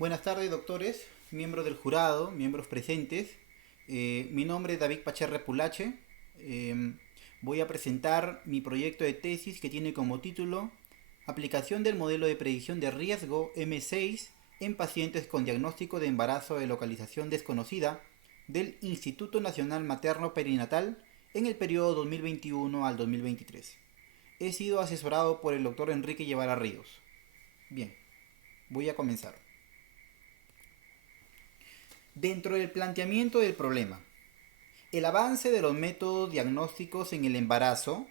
Buenas tardes, doctores, miembros del jurado, miembros presentes. Mi nombre es David Pacherre Pulache. Eh, Voy a presentar mi proyecto de tesis que tiene como título Aplicación del modelo de predicción de riesgo M6 en pacientes con diagnóstico de embarazo de localización desconocida del Instituto Nacional Materno Perinatal en el periodo 2021 al 2023. He sido asesorado por el doctor Enrique Guevara Ríos. Bien, voy a comenzar. Dentro del planteamiento del problema, el avance de los métodos diagnósticos en el embarazo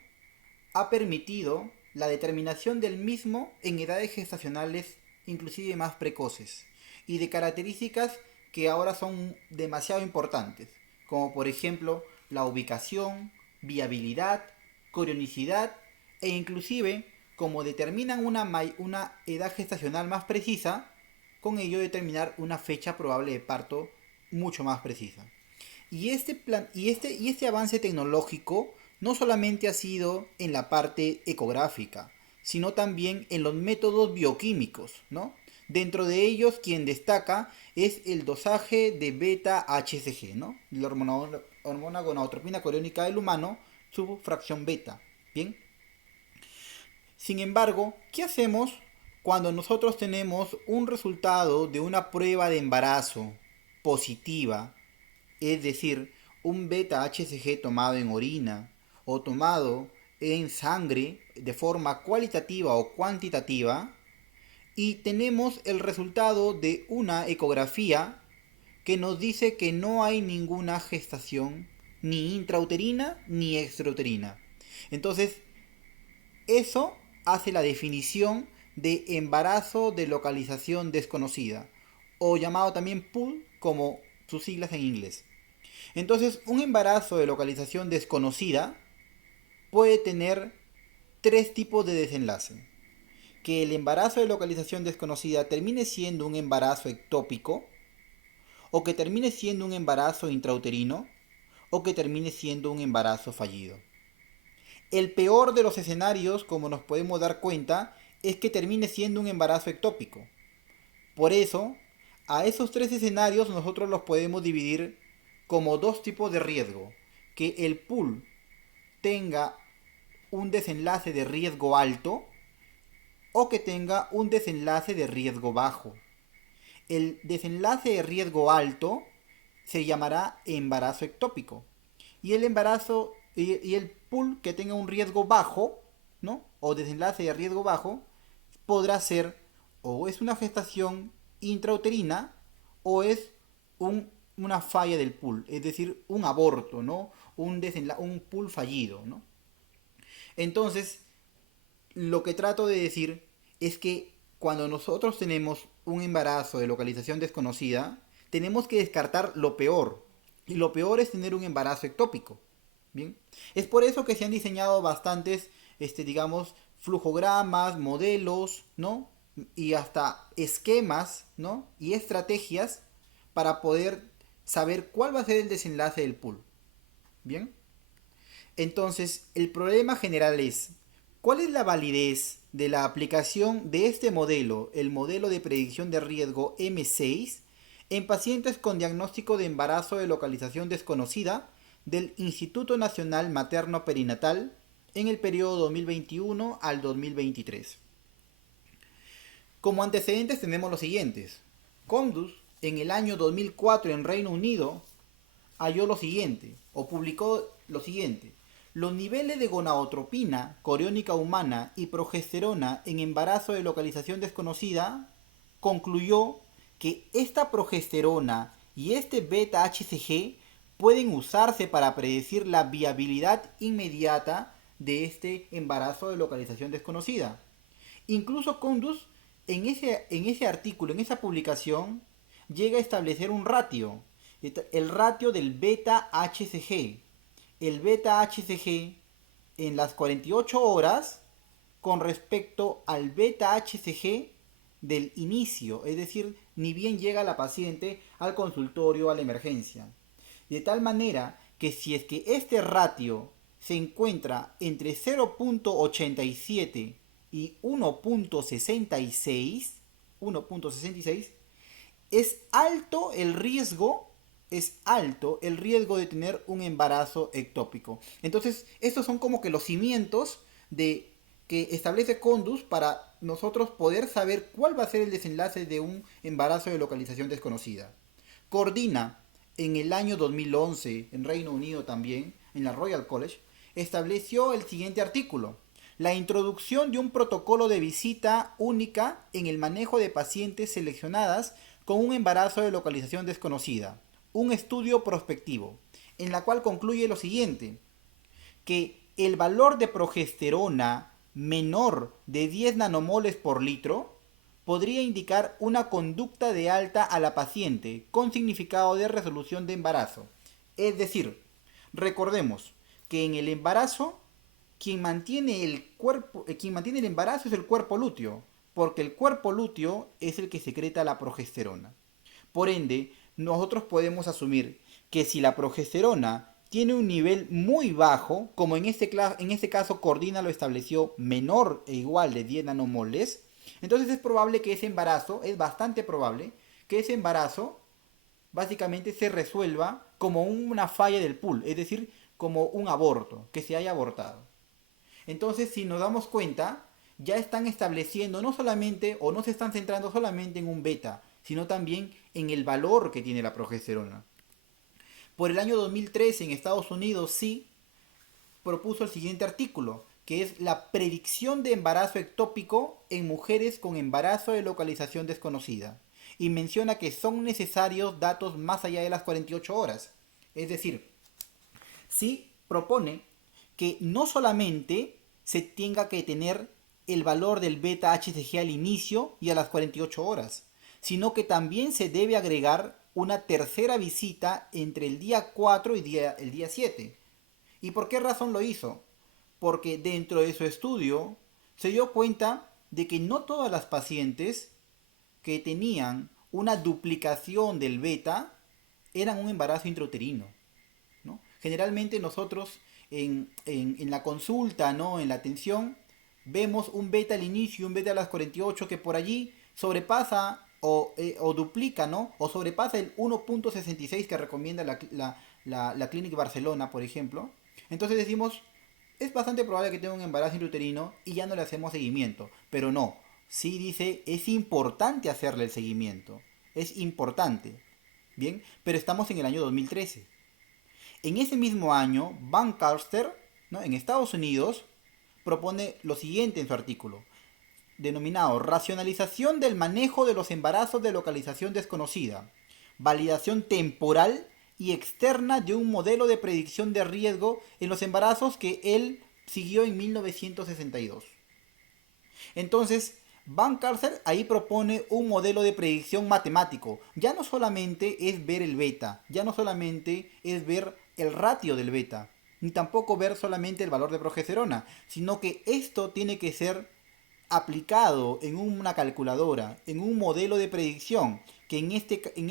ha permitido la determinación del mismo en edades gestacionales inclusive más precoces y de características que ahora son demasiado importantes, como por ejemplo la ubicación, viabilidad, cronicidad e inclusive como determinan una edad gestacional más precisa, con ello determinar una fecha probable de parto mucho más precisa. Y este avance tecnológico no solamente ha sido en la parte ecográfica, sino también en los métodos bioquímicos, ¿no? Dentro de ellos, quien destaca es el dosaje de beta-HCG, ¿no? La hormona gonadotropina coriónica del humano, su fracción beta. Bien. Sin embargo, ¿qué hacemos cuando nosotros tenemos un resultado de una prueba de embarazo positiva, es decir, un beta-HCG tomado en orina o tomado en sangre de forma cualitativa o cuantitativa, y tenemos el resultado de una ecografía que nos dice que no hay ninguna gestación ni intrauterina ni extrauterina? Entonces, eso hace la definición de embarazo de localización desconocida, o llamado también PUD como sus siglas en inglés. Entonces, un embarazo de localización desconocida puede tener tres tipos de desenlace. Que el embarazo de localización desconocida termine siendo un embarazo ectópico, o que termine siendo un embarazo intrauterino, o que termine siendo un embarazo fallido. El peor de los escenarios, como nos podemos dar cuenta, es que termine siendo un embarazo ectópico. Por eso, a esos tres escenarios nosotros los podemos dividir como dos tipos de riesgo. Que el pool tenga un desenlace de riesgo alto o que tenga un desenlace de riesgo bajo. El desenlace de riesgo alto se llamará embarazo ectópico. Y el pool que tenga un riesgo bajo, ¿no? O desenlace de riesgo bajo, podrá ser o es una gestación intrauterina o es una falla del pool, es decir, un aborto, ¿no? Un pool fallido, ¿no? Entonces, lo que trato de decir es que cuando nosotros tenemos un embarazo de localización desconocida, tenemos que descartar lo peor. Y lo peor es tener un embarazo ectópico. Bien. Es por eso que se han diseñado bastantes, digamos, flujogramas, modelos, ¿no? Y hasta esquemas, ¿no? Y estrategias para poder saber cuál va a ser el desenlace del pool. Bien. Entonces, el problema general es, ¿cuál es la validez de la aplicación de este modelo, el modelo de predicción de riesgo M6, en pacientes con diagnóstico de embarazo de localización desconocida del Instituto Nacional Materno Perinatal en el periodo 2021 al 2023? Como antecedentes tenemos los siguientes. Condus, en el año 2004 en Reino Unido, halló lo siguiente, o publicó lo siguiente. Los niveles de gonadotropina, coriónica humana y progesterona en embarazo de localización desconocida concluyó que esta progesterona y este beta-HCG pueden usarse para predecir la viabilidad inmediata de este embarazo de localización desconocida. Incluso Condus en ese artículo, en esa publicación, llega a establecer un ratio, el ratio del beta-HCG. El beta-HCG en las 48 horas con respecto al beta-HCG del inicio, es decir, ni bien llega la paciente al consultorio, a la emergencia. De tal manera que si es que este ratio se encuentra entre 0.87 y 1.66, es alto el riesgo, es alto el riesgo de tener un embarazo ectópico. Entonces, estos son como que los cimientos de que establece Condus para nosotros poder saber cuál va a ser el desenlace de un embarazo de localización desconocida. Coordina en el año 2011, en Reino Unido también, en la Royal College, estableció el siguiente artículo: la introducción de un protocolo de visita única en el manejo de pacientes seleccionadas con un embarazo de localización desconocida, un estudio prospectivo, en la cual concluye lo siguiente: que el valor de progesterona menor de 10 nanomoles por litro podría indicar una conducta de alta a la paciente con significado de resolución de embarazo. Es decir, recordemos que en el embarazo quien mantiene el embarazo es el cuerpo lúteo, porque el cuerpo lúteo es el que secreta la progesterona. Por ende, nosotros podemos asumir que si la progesterona tiene un nivel muy bajo, como en este caso Cordina lo estableció menor e igual de 10 nanomoles, entonces es probable que ese embarazo, es bastante probable que ese embarazo básicamente se resuelva como una falla del pool, es decir, como un aborto, que se haya abortado. Entonces, si nos damos cuenta, ya están estableciendo no solamente o no se están centrando solamente en un beta, sino también en el valor que tiene la progesterona. Por el año 2013 en Estados Unidos sí propuso el siguiente artículo, que es la predicción de embarazo ectópico en mujeres con embarazo de localización desconocida. Y menciona que son necesarios datos más allá de las 48 horas. Es decir, sí propone que no solamente se tenga que tener el valor del beta HCG al inicio y a las 48 horas, sino que también se debe agregar una tercera visita entre el día 4 y el día 7. ¿Y por qué razón lo hizo? Porque dentro de su estudio se dio cuenta de que no todas las pacientes que tenían una duplicación del beta eran un embarazo intrauterino, ¿no? Generalmente nosotros en la consulta, ¿no? En la atención, vemos un beta al inicio y un beta a las 48 que por allí sobrepasa o duplica, ¿no? O sobrepasa el 1.66 que recomienda la Clínica Barcelona, por ejemplo. Entonces decimos, es bastante probable que tenga un embarazo intrauterino y ya no le hacemos seguimiento. Pero no, sí dice, es importante hacerle el seguimiento. Es importante. Bien, pero estamos en el año 2013. En ese mismo año, Van Carster, ¿no? En Estados Unidos, propone lo siguiente en su artículo, denominado Racionalización del manejo de los embarazos de localización desconocida, validación temporal y externa de un modelo de predicción de riesgo en los embarazos que él siguió en 1962. Entonces, Van Carter ahí propone un modelo de predicción matemático. Ya no solamente es ver el beta, ya no solamente es ver el ratio del beta, ni tampoco ver solamente el valor de progesterona, sino que esto tiene que ser aplicado en una calculadora, en un modelo de predicción, que en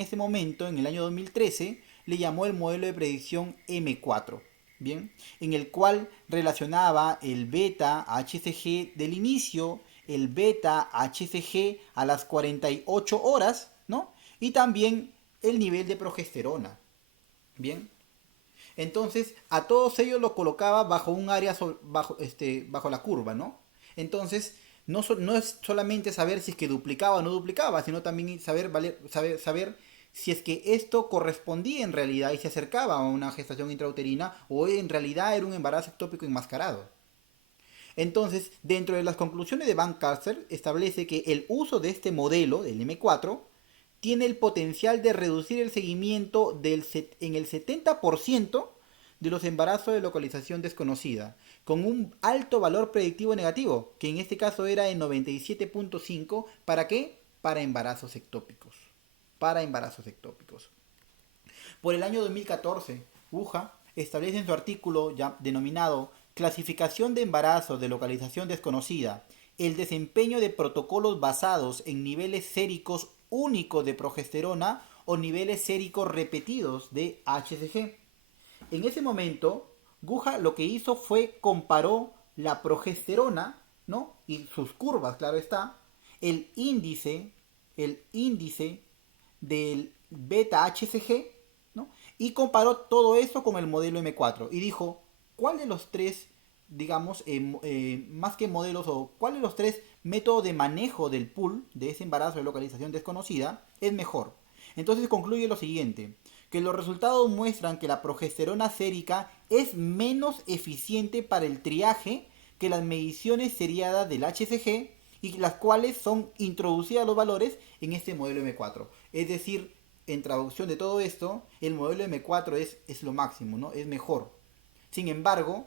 este momento, en el año 2013, le llamó el modelo de predicción M4. Bien, en el cual relacionaba el beta HCG del inicio, el beta HCG a las 48 horas, ¿no? Y también el nivel de progesterona. Bien, entonces a todos ellos lo colocaba bajo un área bajo la curva, ¿no? Entonces no es solamente saber si es que duplicaba o no duplicaba, sino también saber si es que esto correspondía en realidad y se acercaba a una gestación intrauterina o en realidad era un embarazo ectópico enmascarado. Entonces, dentro de las conclusiones de Van Carter, establece que el uso de este modelo, del M4, tiene el potencial de reducir el seguimiento en el 70% de los embarazos de localización desconocida, con un alto valor predictivo negativo, que en este caso era de 97.5, ¿para qué? Para embarazos ectópicos. Para embarazos ectópicos. Por el año 2014, UJA establece en su artículo ya denominado Clasificación de embarazos de localización desconocida el desempeño de protocolos basados en niveles séricos únicos de progesterona o niveles séricos repetidos de HCG. En ese momento, Guja lo que hizo fue comparó la progesterona, ¿no? Y sus curvas, claro está, el índice del beta HCG, ¿no? Y comparó todo eso con el modelo M4 y dijo, ¿cuál de los tres, digamos, más que modelos, o cuál de los tres métodos de manejo del pool de ese embarazo de localización desconocida es mejor? Entonces concluye lo siguiente, que los resultados muestran que la progesterona sérica es menos eficiente para el triaje que las mediciones seriadas del HCG, y las cuales son introducidas los valores en este modelo M4. Es decir, en traducción de todo esto, el modelo M4 es lo máximo, ¿no? Es mejor. Sin embargo,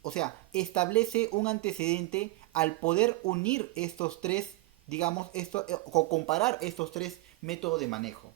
o sea, establece un antecedente al poder unir estos tres, digamos, o comparar estos tres métodos de manejo.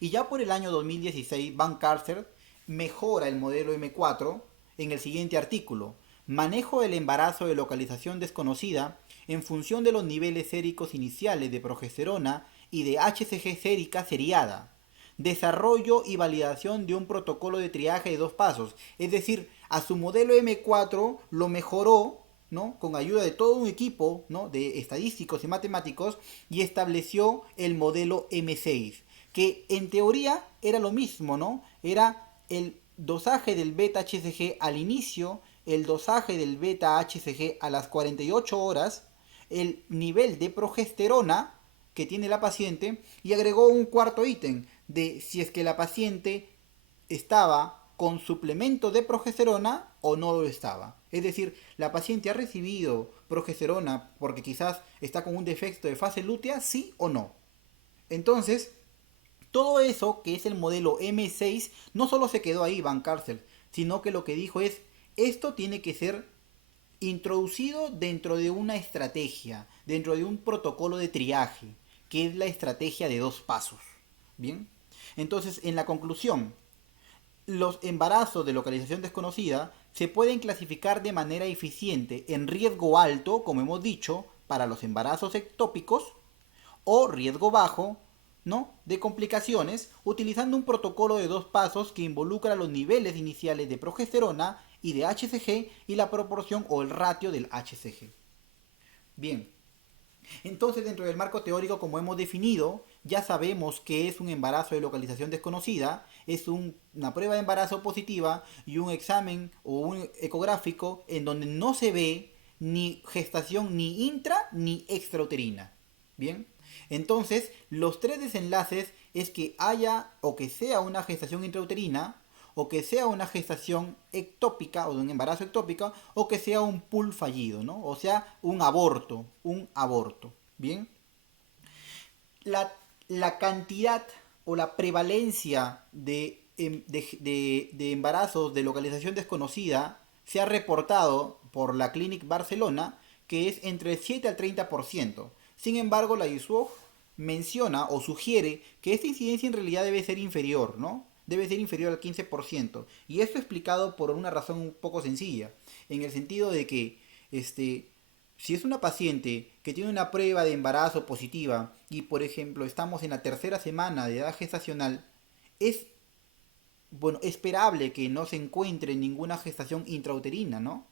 Y ya por el año 2016, Van Carter mejora el modelo M4 en el siguiente artículo. Manejo del embarazo de localización desconocida en función de los niveles séricos iniciales de progesterona y de HCG sérica seriada. Desarrollo y validación de un protocolo de triaje de 2 pasos. Es decir, a su modelo M4 lo mejoró, ¿no? Con ayuda de todo un equipo, ¿no? De estadísticos y matemáticos, y estableció el modelo M6, que en teoría era lo mismo, ¿no? Era el dosaje del beta HCG al inicio, el dosaje del beta HCG a las 48 horas, el nivel de progesterona que tiene la paciente, y agregó un cuarto ítem de si es que la paciente estaba con suplemento de progesterona o no lo estaba. Es decir, la paciente ha recibido progesterona porque quizás está con un defecto de fase lútea, sí o no. Entonces, todo eso, que es el modelo M6, no solo se quedó ahí Van Carcel, sino que lo que dijo es, esto tiene que ser introducido dentro de una estrategia, dentro de un protocolo de triaje, que es la estrategia de 2 pasos. Bien, entonces en la conclusión, los embarazos de localización desconocida se pueden clasificar de manera eficiente en riesgo alto, como hemos dicho, para los embarazos ectópicos, o riesgo bajo, ¿no? De complicaciones, utilizando un protocolo de 2 pasos que involucra los niveles iniciales de progesterona y de HCG y la proporción o el ratio del HCG. Bien, entonces dentro del marco teórico, como hemos definido, ya sabemos que es un embarazo de localización desconocida, es una prueba de embarazo positiva y un examen o un ecográfico en donde no se ve ni gestación ni intra ni extrauterina. Bien, entonces los tres desenlaces es que haya o que sea una gestación intrauterina, o que sea una gestación ectópica o de un embarazo ectópico, o que sea un pool fallido, ¿no? O sea, un aborto, ¿bien? La cantidad o la prevalencia de embarazos de localización desconocida se ha reportado por la Clinic Barcelona, que es entre el 7 al 30%. Sin embargo, la ISUOG menciona o sugiere que esta incidencia en realidad debe ser inferior, ¿no? Debe ser inferior al 15%. Y esto explicado por una razón un poco sencilla, en el sentido de que si es una paciente que tiene una prueba de embarazo positiva y, por ejemplo, estamos en la tercera semana de edad gestacional, es bueno, esperable que no se encuentre ninguna gestación intrauterina, ¿no?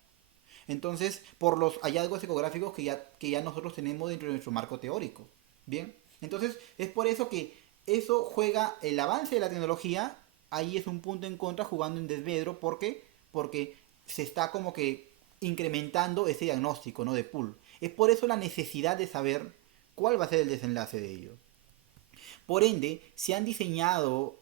Entonces, por los hallazgos ecográficos que ya nosotros tenemos dentro de nuestro marco teórico. Bien, entonces es por eso que eso juega el avance de la tecnología, ahí es un punto en contra jugando en desmedro, porque se está como que incrementando ese diagnóstico, ¿no? De pool. Es por eso la necesidad de saber cuál va a ser el desenlace de ello. Por ende, se han diseñado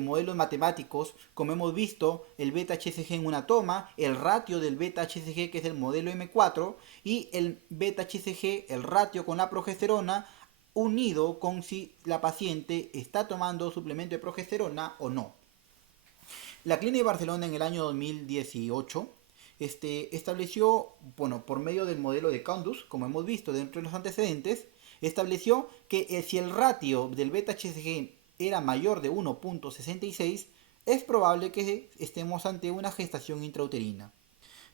modelos matemáticos, como hemos visto, el beta HCG en una toma, el ratio del beta HCG, que es el modelo M4, y el beta HCG, el ratio con la progesterona, unido con si la paciente está tomando suplemento de progesterona o no. La Clínica de Barcelona en el año 2018 estableció, bueno, por medio del modelo de Condus, como hemos visto dentro de los antecedentes, estableció que si el ratio del beta HCG era mayor de 1.66, es probable que estemos ante una gestación intrauterina.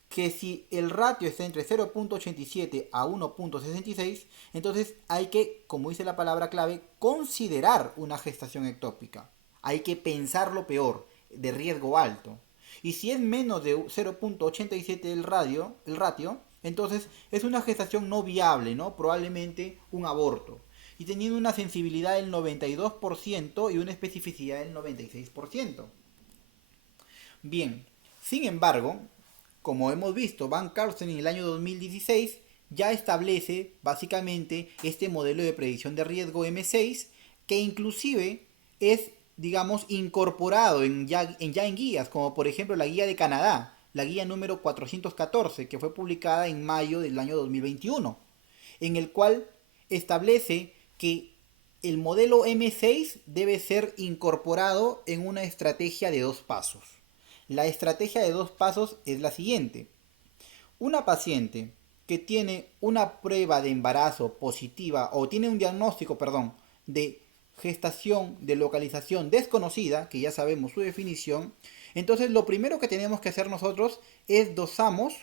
Que si el ratio está entre 0.87 a 1.66, entonces hay que, como dice la palabra clave, considerar una gestación ectópica. Hay que pensar lo peor, de riesgo alto. Y si es menos de 0.87 el ratio, entonces es una gestación no viable, ¿no? Probablemente un aborto. y teniendo una sensibilidad del 92% y una especificidad del 96%. Bien, sin embargo, como hemos visto, Van Carlsen en el año 2016 ya establece básicamente este modelo de predicción de riesgo M6 que inclusive es, digamos, incorporado en guías, como por ejemplo la guía de Canadá, la guía número 414, que fue publicada en mayo del año 2021, en el cual establece que el modelo M6 debe ser incorporado en una estrategia de 2 pasos. La estrategia de 2 pasos es la siguiente. Una paciente que tiene una prueba de embarazo positiva o tiene un diagnóstico, perdón, de gestación de localización desconocida, que ya sabemos su definición, entonces lo primero que tenemos que hacer nosotros es dosamos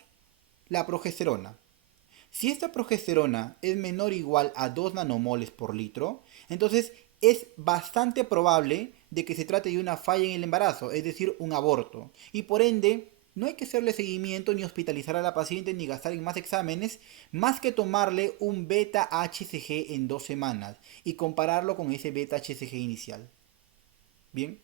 la progesterona. Si esta progesterona es menor o igual a 2 nanomoles por litro, entonces es bastante probable de que se trate de una falla en el embarazo, es decir, un aborto. Y por ende, no hay que hacerle seguimiento ni hospitalizar a la paciente ni gastar en más exámenes, más que tomarle un beta HCG en 2 semanas y compararlo con ese beta HCG inicial. Bien.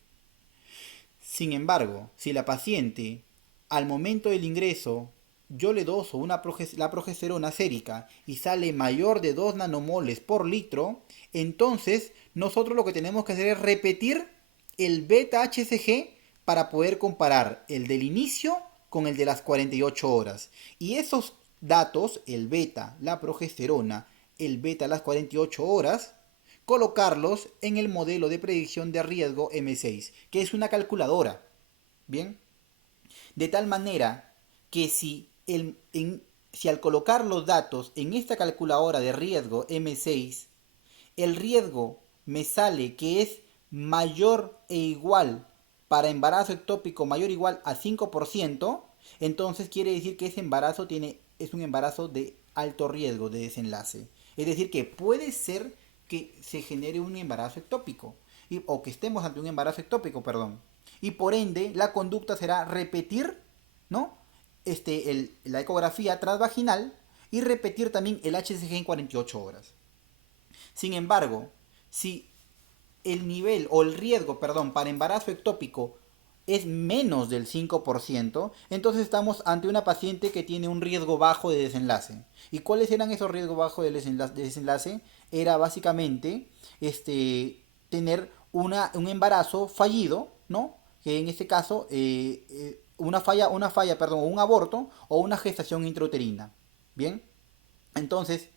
Sin embargo, si la paciente al momento del ingreso yo le doso la progesterona sérica y sale mayor de 2 nanomoles por litro, entonces nosotros lo que tenemos que hacer es repetir el beta HCG para poder comparar el del inicio con el de las 48 horas. Y esos datos, el beta, la progesterona, el beta, las 48 horas, colocarlos en el modelo de predicción de riesgo M6, que es una calculadora. Bien, de tal manera que si al colocar los datos en esta calculadora de riesgo M6, el riesgo me sale que es mayor e igual para embarazo ectópico mayor o igual a 5%, entonces quiere decir que ese embarazo es un embarazo de alto riesgo de desenlace. Es decir, que puede ser que se genere un embarazo ectópico, o que estemos ante un embarazo ectópico, perdón. Y por ende, la conducta será repetir, ¿no? La ecografía transvaginal y repetir también el HCG en 48 horas. Sin embargo, si el nivel o el riesgo, perdón, para embarazo ectópico es menos del 5%, entonces estamos ante una paciente que tiene un riesgo bajo de desenlace. ¿Y cuáles eran esos riesgos bajos de desenlace? Era básicamente tener un embarazo fallido, ¿no? Que en este caso, perdón, un aborto o una gestación intrauterina. Bien, entonces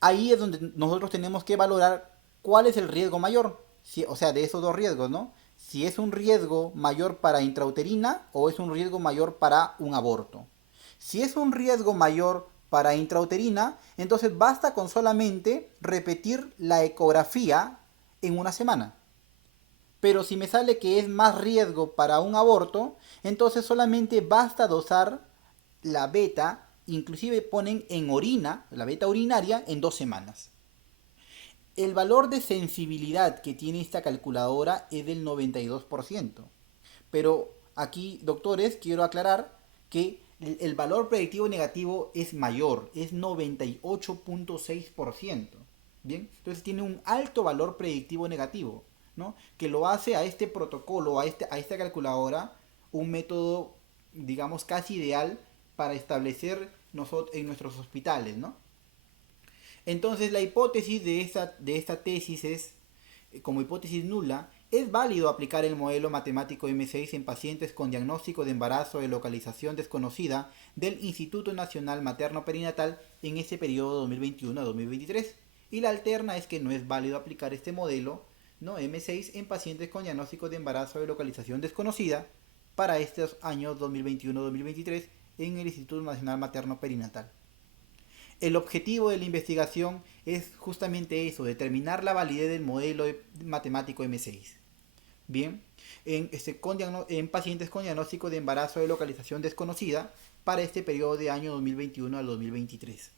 ahí es donde nosotros tenemos que valorar cuál es el riesgo mayor, o sea, de esos dos riesgos, ¿no? Si es un riesgo mayor para intrauterina o es un riesgo mayor para un aborto. Si es un riesgo mayor para intrauterina, entonces basta con solamente repetir la ecografía en una semana. Pero si me sale que es más riesgo para un aborto, entonces solamente basta dosar la beta, inclusive ponen en orina, la beta urinaria, en 2 semanas. El valor de sensibilidad que tiene esta calculadora es del 92%. Pero aquí, doctores, quiero aclarar que el valor predictivo negativo es mayor, es 98.6%. Bien, entonces tiene un alto valor predictivo negativo, ¿no? Que lo hace a este protocolo, a esta calculadora, un método, digamos, casi ideal para establecer en nuestros hospitales, ¿no? Entonces la hipótesis de esta tesis es, como hipótesis nula, es válido aplicar el modelo matemático M6 en pacientes con diagnóstico de embarazo de localización desconocida del Instituto Nacional Materno Perinatal en ese periodo 2021 a 2023. Y la alterna es que no es válido aplicar este modelo, ¿no? M6 en pacientes con diagnóstico de embarazo de localización desconocida para estos años 2021-2023 en el Instituto Nacional Materno Perinatal. El objetivo de la investigación es justamente eso, determinar la validez del modelo matemático M6. Bien, en pacientes con diagnóstico de embarazo de localización desconocida para este periodo de año 2021 al 2023.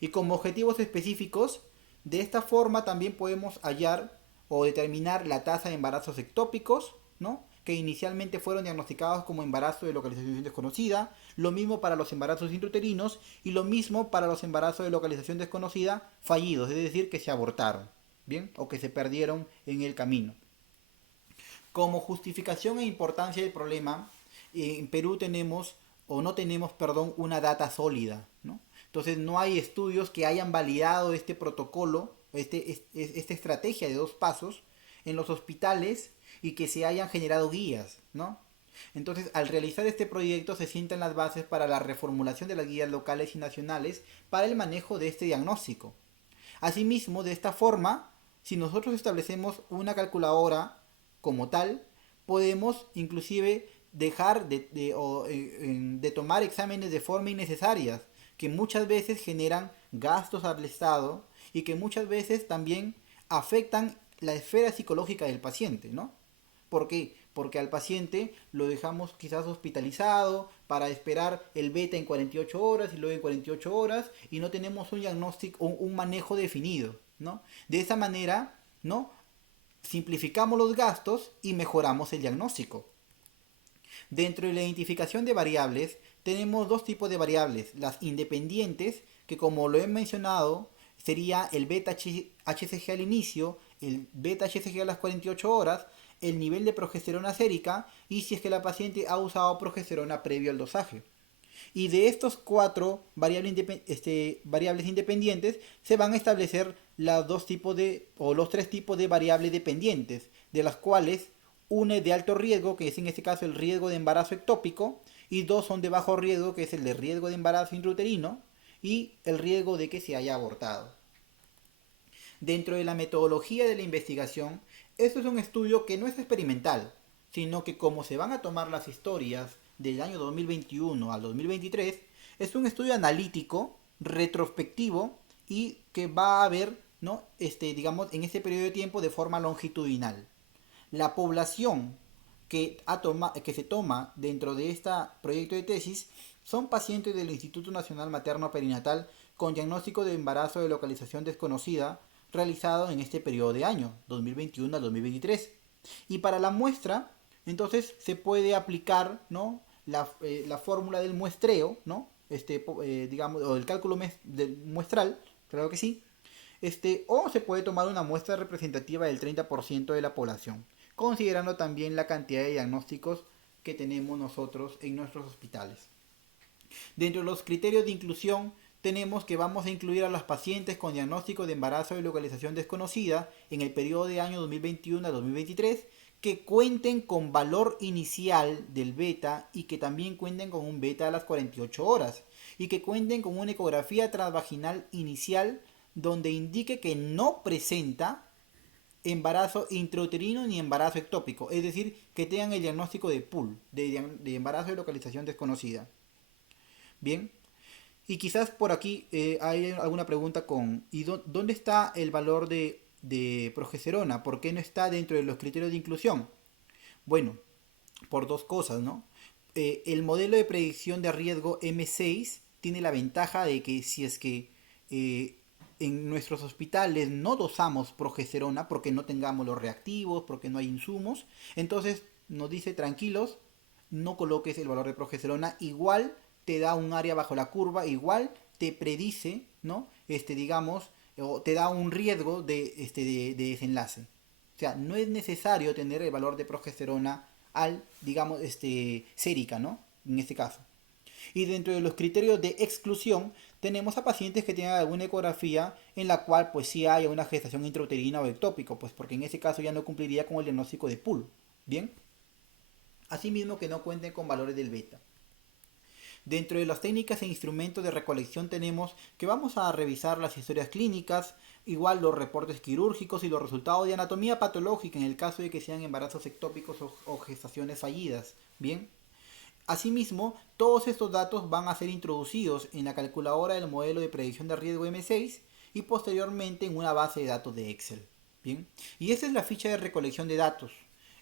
Y como objetivos específicos, de esta forma también podemos hallar o determinar la tasa de embarazos ectópicos, ¿no? que inicialmente fueron diagnosticados como embarazo de localización desconocida, lo mismo para los embarazos intrauterinos y lo mismo para los embarazos de localización desconocida fallidos, es decir, que se abortaron, ¿bien? O que se perdieron en el camino. Como justificación e importancia del problema, en Perú tenemos, o no tenemos, perdón, una data sólida, ¿no? Entonces no hay estudios que hayan validado este protocolo, esta estrategia de 2 pasos en los hospitales y que se hayan generado guías, ¿no? Entonces, al realizar este proyecto se sientan las bases para la reformulación de las guías locales y nacionales para el manejo de este diagnóstico. Asimismo, de esta forma, si nosotros establecemos una calculadora como tal, podemos inclusive dejar de tomar exámenes de forma innecesarias, que muchas veces generan gastos al Estado y que muchas veces también afectan la esfera psicológica del paciente, ¿no? ¿Por qué? Porque al paciente lo dejamos quizás hospitalizado para esperar el beta en 48 horas y luego en 48 horas y no tenemos un diagnóstico, un manejo definido, ¿no? De esa manera, ¿no? Simplificamos los gastos y mejoramos el diagnóstico. Dentro de la identificación de variables, tenemos 2 tipos de variables, las independientes, que como lo he mencionado, sería el beta HCG al inicio, el beta HCG a las 48 horas, el nivel de progesterona sérica y si es que la paciente ha usado progesterona previo al dosaje. Y de estos 4 variables independientes se van a establecer los 3 tipos de variables dependientes, de las cuales una es de alto riesgo, que es en este caso el riesgo de embarazo ectópico, y 2 son de bajo riesgo, que es el de riesgo de embarazo intrauterino y el riesgo de que se haya abortado. Dentro de la metodología de la investigación, esto es un estudio que no es experimental, sino que como se van a tomar las historias del año 2021 al 2023, es un estudio analítico, retrospectivo y que va a ver, ¿no? Digamos, en este periodo de tiempo de forma longitudinal. La población que se toma dentro de este proyecto de tesis son pacientes del Instituto Nacional Materno Perinatal con diagnóstico de embarazo de localización desconocida realizado en este periodo de año, 2021 al 2023. Y para la muestra, entonces se puede aplicar, ¿no? la fórmula del muestreo, ¿no? Digamos, o el cálculo muestral, claro que sí. O se puede tomar una muestra representativa del 30% de la población, considerando también la cantidad de diagnósticos que tenemos nosotros en nuestros hospitales. Dentro de los criterios de inclusión tenemos que vamos a incluir a los pacientes con diagnóstico de embarazo de localización desconocida en el periodo de año 2021 a 2023 que cuenten con valor inicial del beta y que también cuenten con un beta a las 48 horas y que cuenten con una ecografía transvaginal inicial donde indique que no presenta embarazo intrauterino ni embarazo ectópico, es decir, que tengan el diagnóstico de PUL, de embarazo de localización desconocida. Bien, y quizás por aquí hay alguna pregunta ¿y dónde está el valor de progesterona? ¿Por qué no está dentro de los criterios de inclusión? Bueno, por 2 cosas, ¿no? El modelo de predicción de riesgo M6 tiene la ventaja de que si es que en nuestros hospitales no dosamos progesterona porque no tengamos los reactivos, porque no hay insumos, entonces nos dice tranquilos, no coloques el valor de progesterona, igual te da un área bajo la curva, igual te predice, ¿no? Digamos, o te da un riesgo de desenlace. O sea, no es necesario tener el valor de progesterona digamos, sérica, ¿no? En este caso. Y dentro de los criterios de exclusión, tenemos a pacientes que tienen alguna ecografía en la cual pues sí haya una gestación intrauterina o ectópico, pues porque en ese caso ya no cumpliría con el diagnóstico de PUL. ¿Bien? Asimismo que no cuenten con valores del beta. Dentro de las técnicas e instrumentos de recolección tenemos que vamos a revisar las historias clínicas, igual los reportes quirúrgicos y los resultados de anatomía patológica en el caso de que sean embarazos ectópicos o gestaciones fallidas. Bien. Asimismo, todos estos datos van a ser introducidos en la calculadora del modelo de predicción de riesgo M6 y posteriormente en una base de datos de Excel. Bien. Y esta es la ficha de recolección de datos,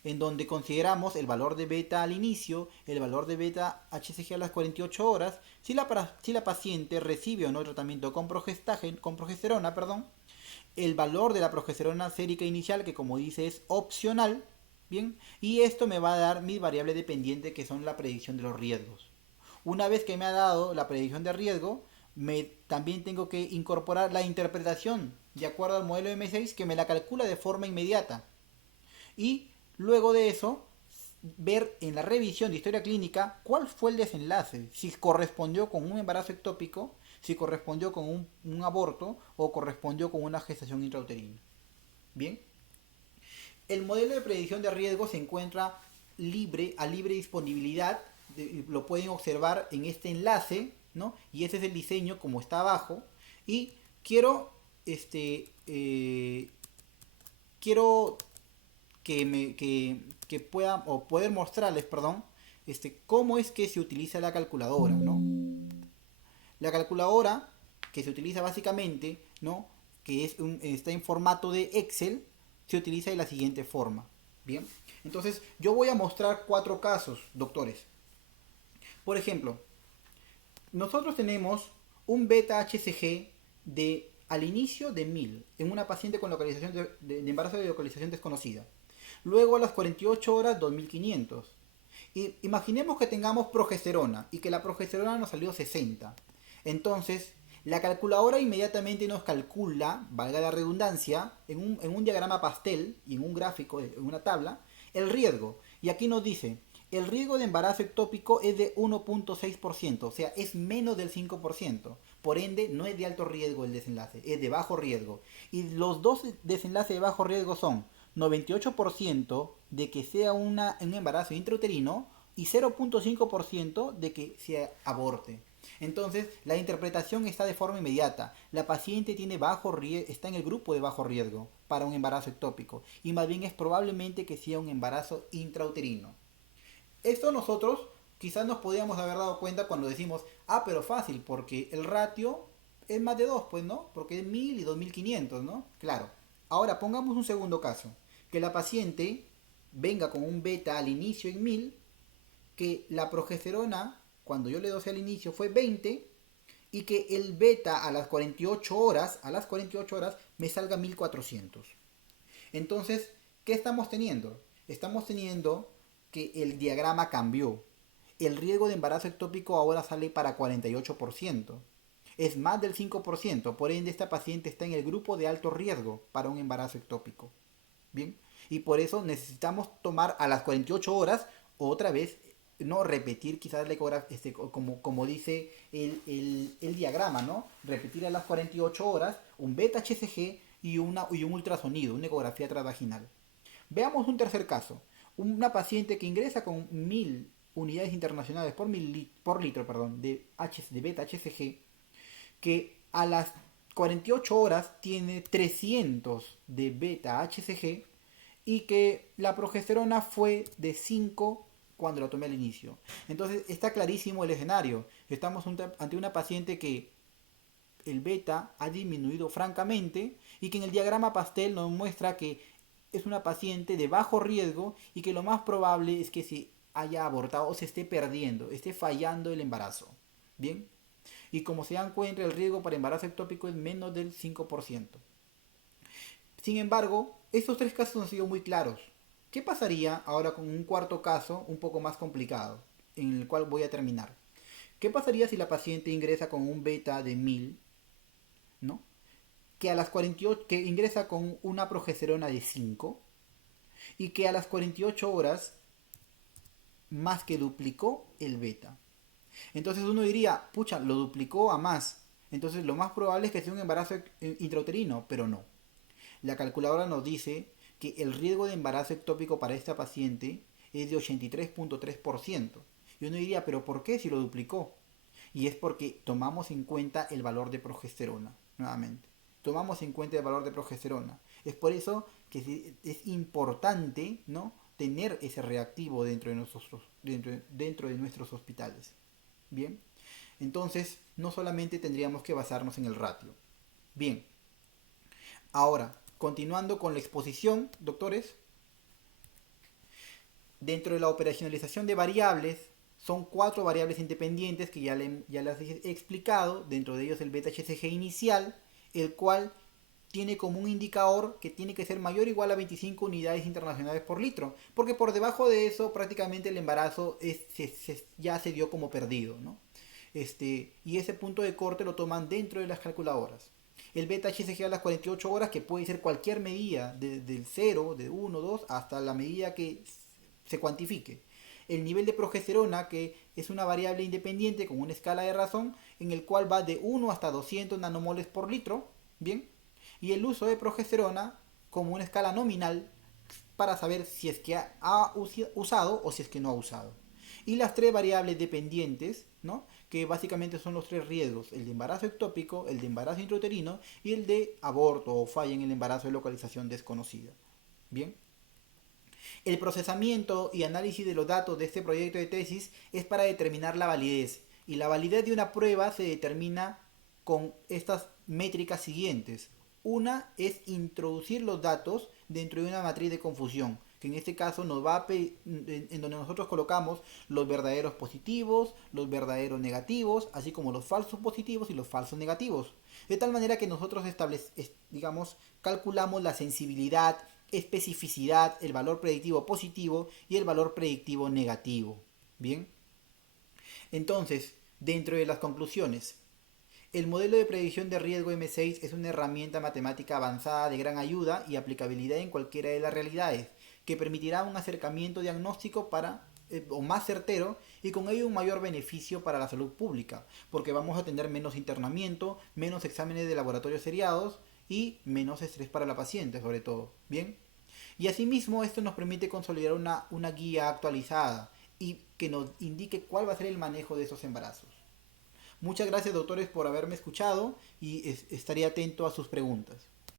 en donde consideramos el valor de beta al inicio, el valor de beta HCG a las 48 horas, si la paciente recibe o no tratamiento con progesterona, el valor de la progesterona sérica inicial, que como dice es opcional, Bien, y esto me va a dar mi variable dependiente que son la predicción de los riesgos. Una vez que me ha dado la predicción de riesgo, también tengo que incorporar la interpretación de acuerdo al modelo M6 que me la calcula de forma inmediata. Y luego de eso, ver en la revisión de historia clínica cuál fue el desenlace, si correspondió con un embarazo ectópico, si correspondió con un aborto o correspondió con una gestación intrauterina. Bien, el modelo de predicción de riesgo se encuentra a libre disponibilidad, lo pueden observar en este enlace, ¿no? Y ese es el diseño como está abajo. Y quiero, quiero que pueda, o poder mostrarles, perdón, cómo es que se utiliza la calculadora, ¿no? La calculadora que se utiliza básicamente, ¿no? Que está en formato de Excel, se utiliza de la siguiente forma. Bien, entonces yo voy a mostrar cuatro casos, doctores. Por ejemplo, nosotros tenemos un beta HCG al inicio de 1000 en una paciente con localización de embarazo de localización desconocida. Luego a las 48 horas 2500. Y imaginemos que tengamos progesterona y que la progesterona nos salió 60. Entonces, la calculadora inmediatamente nos calcula, valga la redundancia, en un diagrama pastel y en un gráfico, en una tabla, el riesgo. Y aquí nos dice, el riesgo de embarazo ectópico es de 1.6%, o sea, es menos del 5%. Por ende, no es de alto riesgo el desenlace, es de bajo riesgo. Y los dos desenlaces de bajo riesgo son 98% de que sea un embarazo intrauterino y 0.5% de que se aborte. Entonces, la interpretación está de forma inmediata. La paciente tiene está en el grupo de bajo riesgo para un embarazo ectópico y más bien es probablemente que sea un embarazo intrauterino. Esto nosotros quizás nos podíamos haber dado cuenta cuando decimos, pero fácil, porque el ratio es más de 2, pues, ¿no? Porque es 1000 y 2500, ¿no? Claro. Ahora pongamos un segundo caso. Que la paciente venga con un beta al inicio en 1000, que la progesterona, cuando yo le doy al inicio, fue 20, y que el beta a las 48 horas, me salga 1400. Entonces, ¿qué estamos teniendo? Estamos teniendo que el diagrama cambió. El riesgo de embarazo ectópico ahora sale para 48%. Es más del 5%, por ende esta paciente está en el grupo de alto riesgo para un embarazo ectópico. Bien, y por eso necesitamos tomar a las 48 horas otra vez, no repetir quizás la ecografía, como dice el diagrama, ¿no? Repetir a las 48 horas un beta HCG y un ultrasonido, una ecografía transvaginal. Veamos un tercer caso. Una paciente que ingresa con 1000 unidades internacionales por litro de beta HCG, que a las 48 horas tiene 300 de beta HCG y que la progesterona fue de 5 cuando lo tomé al inicio. Entonces está clarísimo el escenario. Estamos ante una paciente que el beta ha disminuido francamente y que en el diagrama pastel nos muestra que es una paciente de bajo riesgo y que lo más probable es que se haya abortado o se esté perdiendo, esté fallando el embarazo. Bien, y como se dan cuenta, el riesgo para embarazo ectópico es menos del 5%. Sin embargo, estos tres casos han sido muy claros. ¿Qué pasaría ahora con un cuarto caso un poco más complicado, en el cual voy a terminar? ¿Qué pasaría si la paciente ingresa con un beta de 1000, ¿no? Que a las 48, que ingresa con una progesterona de 5 y que a las 48 horas más que duplicó el beta? Entonces uno diría, pucha, lo duplicó a más. Entonces lo más probable es que sea un embarazo intrauterino, pero no. La calculadora nos dice que el riesgo de embarazo ectópico para esta paciente es de 83.3%. Y uno diría, pero ¿por qué si lo duplicó? Y es porque tomamos en cuenta el valor de progesterona, nuevamente. Tomamos en cuenta el valor de progesterona. Es por eso que es importante, ¿no?, tener ese reactivo dentro de nuestros hospitales. Bien, entonces no solamente tendríamos que basarnos en el ratio. Bien, ahora, continuando con la exposición, doctores, dentro de la operacionalización de variables, son 4 variables independientes que ya las he explicado, dentro de ellos el beta HCG inicial, el cual tiene como un indicador que tiene que ser mayor o igual a 25 unidades internacionales por litro, porque por debajo de eso prácticamente el embarazo ya se dio como perdido, ¿no? Y ese punto de corte lo toman dentro de las calculadoras. El beta HCG a las 48 horas, que puede ser cualquier medida, del 0, de 1, 2, hasta la medida que se cuantifique. El nivel de progesterona, que es una variable independiente con una escala de razón, en el cual va de 1 hasta 200 nanomoles por litro, ¿bien? Y el uso de progesterona como una escala nominal para saber si es que ha usado o si es que no ha usado. Y las tres variables dependientes, ¿no? Que básicamente son los tres riesgos: el de embarazo ectópico, el de embarazo intrauterino y el de aborto o falla en el embarazo de localización desconocida. Bien, el procesamiento y análisis de los datos de este proyecto de tesis es para determinar la validez. Y la validez de una prueba se determina con estas métricas siguientes. Una es introducir los datos dentro de una matriz de confusión, que en este caso nos va a en donde nosotros colocamos los verdaderos positivos, los verdaderos negativos, así como los falsos positivos y los falsos negativos. De tal manera que nosotros digamos, calculamos la sensibilidad, especificidad, el valor predictivo positivo y el valor predictivo negativo. Bien, entonces, dentro de las conclusiones, el modelo de predicción de riesgo M6 es una herramienta matemática avanzada de gran ayuda y aplicabilidad en cualquiera de las realidades, que permitirá un acercamiento diagnóstico o más certero, y con ello un mayor beneficio para la salud pública, porque vamos a tener menos internamiento, menos exámenes de laboratorio seriados y menos estrés para la paciente, sobre todo. Bien, y asimismo esto nos permite consolidar una guía actualizada y que nos indique cuál va a ser el manejo de esos embarazos. Muchas gracias, doctores, por haberme escuchado, y estaré atento a sus preguntas.